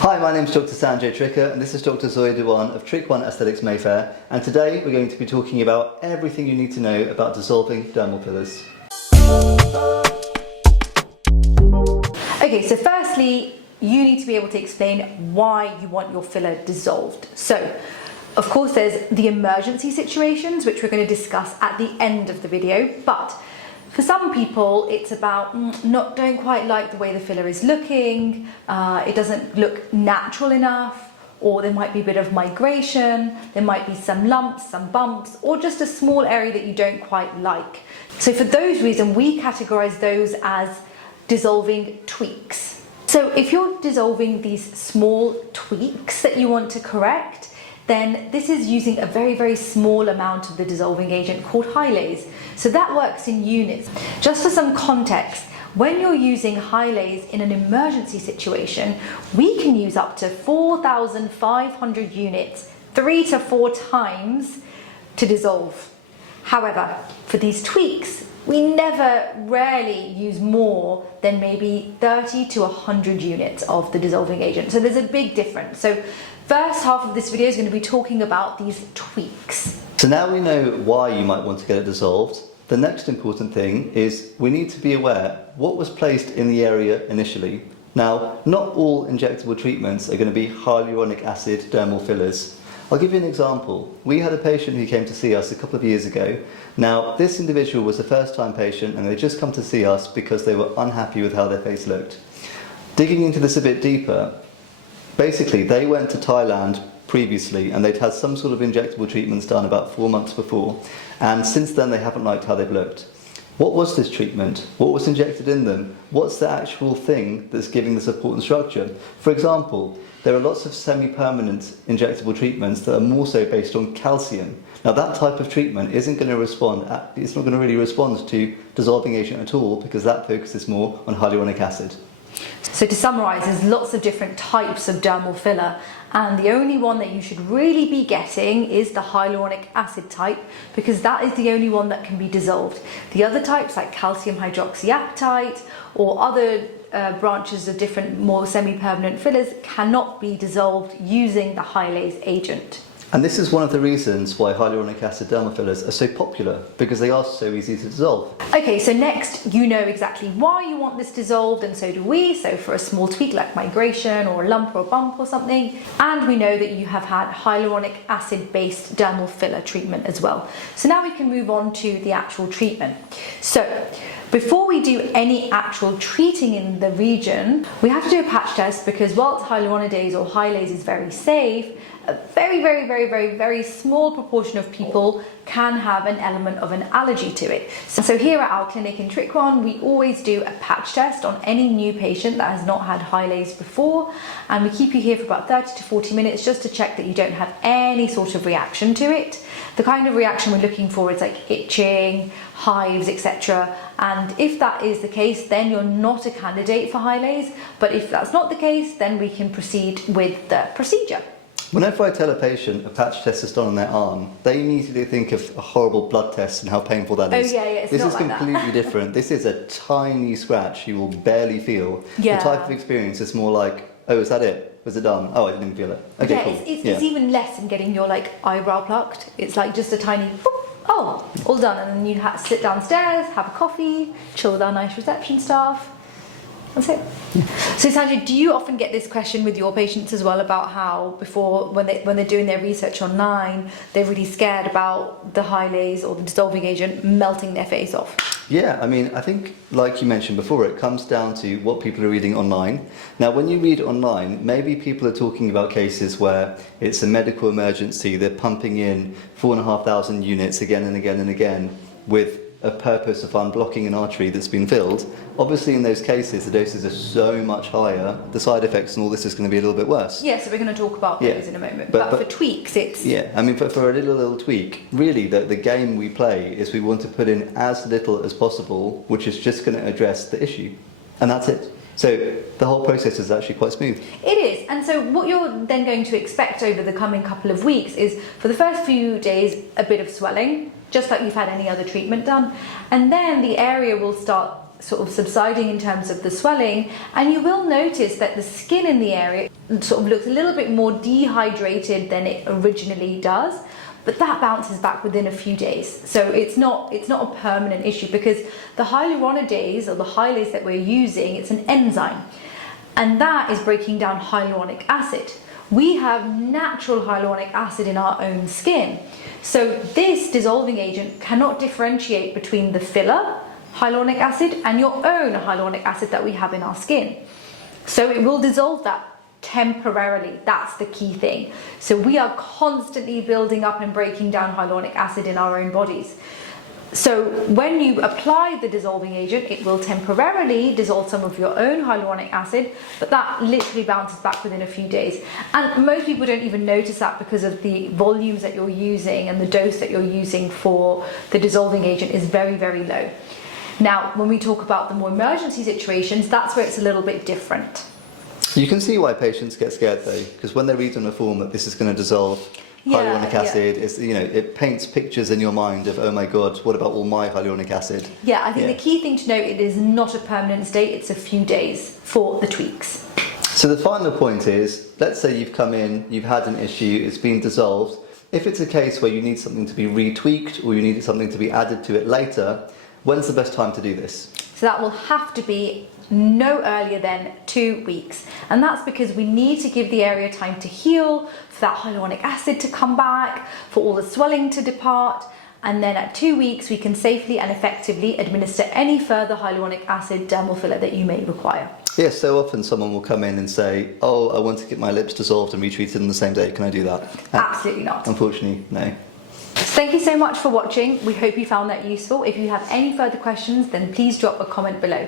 Hi, my name is Dr. Sanjay and this is Doctor Zoya of Trick One Aesthetics Mayfair, and today we're going to be talking about everything you need to know about dissolving dermal fillers. Okay, so firstly, you need to be able to explain why you want your filler dissolved. So, of course, there's the emergency situations, which we're going to discuss at the end of the video, but for some people, it's about don't quite like the way the filler is looking, it doesn't look natural enough, or there might be a bit of migration, there might be some lumps, some bumps, or just a small area that you don't quite like. So for those reasons, we categorize those as dissolving tweaks. So if you're dissolving these small tweaks that you want to correct, then this is using a very, very small amount of the dissolving agent called Hylaze. So that works in units. Just for some context, when you're using Hylaze in an emergency situation, we can use up to 4,500 units 3 to 4 times to dissolve. However, for these tweaks, we rarely use more than maybe 30 to 100 units of the dissolving agent. So there's a big difference. So first half of this video is going to be talking about these tweaks. So now we know why you might want to get it dissolved. The next important thing is we need to be aware what was placed in the area initially. Now, not all injectable treatments are going to be hyaluronic acid dermal fillers. I'll give you an example. We had a patient who came to see us a couple of years ago. Now, this individual was a first-time patient and they just come to see us because they were unhappy with how their face looked. Digging into this a bit deeper, basically they went to Thailand previously and they'd had some sort of injectable treatments done about 4 months before, and since then they haven't liked how they've looked. What was this treatment? What was injected in them? What's the actual thing that's giving the support and structure? For example, there are lots of semi-permanent injectable treatments that are more so based on calcium. Now that type of treatment isn't going to respond, it's not going to really respond to dissolving agent at all because that focuses more on hyaluronic acid. So to summarise, there's lots of different types of dermal filler, and the only one that you should really be getting is the hyaluronic acid type, because that is the only one that can be dissolved. The other types like calcium hydroxyapatite or other branches of different more semi-permanent fillers cannot be dissolved using the Hylaze agent. And this is one of the reasons why hyaluronic acid dermal fillers are so popular, because they are so easy to dissolve. Okay, so next you know exactly why you want this dissolved, and so do we. So for a small tweak like migration or a lump or a bump or something, and we know that you have had hyaluronic acid based dermal filler treatment as well. So now we can move on to the actual treatment. So before we do any actual treating in the region, we have to do a patch test, because whilst hyaluronidase or Hylaze is very safe, a very small proportion of people can have an element of an allergy to it. So here at our clinic in Trick One, we always do a patch test on any new patient that has not had Hylaze before, and we keep you here for about 30 to 40 minutes just to check that you don't have any sort of reaction to it. The kind of reaction we're looking for is like itching, hives, etc. And if that is the case, then you're not a candidate for Hylaze. But if that's not the case, then we can proceed with the procedure. Whenever I tell a patient a patch test is done on their arm, they immediately think of a horrible blood test and how painful that is. Oh yeah, it's this not is like completely different. This is a tiny scratch you will barely feel. Yeah. The type of experience is more like, oh, is that it? Was it done? Oh, I didn't even feel it. Okay, yeah, cool. It's even less than getting your eyebrow plucked. It's like just a tiny, boop, oh, all done. And then you sit downstairs, have a coffee, chill with our nice reception staff. That's it. So Sanjay, do you often get this question with your patients as well, about how when they're doing their research online, they're really scared about the Hylaze or the dissolving agent melting their face off? Yeah, I mean, I think, like you mentioned before, it comes down to what people are reading online. Now, when you read online, maybe people are talking about cases where it's a medical emergency, they're pumping in 4,500 units again and again and again with a purpose of unblocking an artery that's been filled. Obviously in those cases the doses are so much higher, the side effects and all this is going to be a little bit worse. Yeah, so we're going to talk about those in a moment. But for tweaks it's... Yeah, I mean for a little tweak, really the game we play is we want to put in as little as possible, which is just going to address the issue. And that's it. So the whole process is actually quite smooth. It is, and so what you're then going to expect over the coming couple of weeks is, for the first few days, a bit of swelling, just like you've had any other treatment done, and then the area will start sort of subsiding in terms of the swelling, and you will notice that the skin in the area sort of looks a little bit more dehydrated than it originally does, but that bounces back within a few days. So it's not a permanent issue, because the hyaluronidase, or the hyalase that we're using, it's an enzyme, and that is breaking down hyaluronic acid. We have natural hyaluronic acid in our own skin. So this dissolving agent cannot differentiate between the filler hyaluronic acid and your own hyaluronic acid that we have in our skin. So it will dissolve that temporarily. That's the key thing. So we are constantly building up and breaking down hyaluronic acid in our own bodies. So when you apply the dissolving agent, it will temporarily dissolve some of your own hyaluronic acid, but that literally bounces back within a few days. And most people don't even notice that, because of the volumes that you're using and the dose that you're using for the dissolving agent is very, very low. Now, when we talk about the more emergency situations, that's where it's a little bit different. You can see why patients get scared though, because when they read on the form that this is going to dissolve hyaluronic acid, it's, it paints pictures in your mind of, oh my god, what about all my hyaluronic acid? Yeah, I think the key thing to note, it is not a permanent state, it's a few days for the tweaks. So the final point is, let's say you've come in, you've had an issue, it's been dissolved. If it's a case where you need something to be retweaked, or you need something to be added to it later, when's the best time to do this? So that will have to be no earlier than 2 weeks. And that's because we need to give the area time to heal, for that hyaluronic acid to come back, for all the swelling to depart. And then at 2 weeks, we can safely and effectively administer any further hyaluronic acid dermal filler that you may require. Yes, so often someone will come in and say, oh, I want to get my lips dissolved and retreated on the same day. Can I do that? Absolutely not. Unfortunately, no. Thank you so much for watching. We hope you found that useful. If you have any further questions, then please drop a comment below.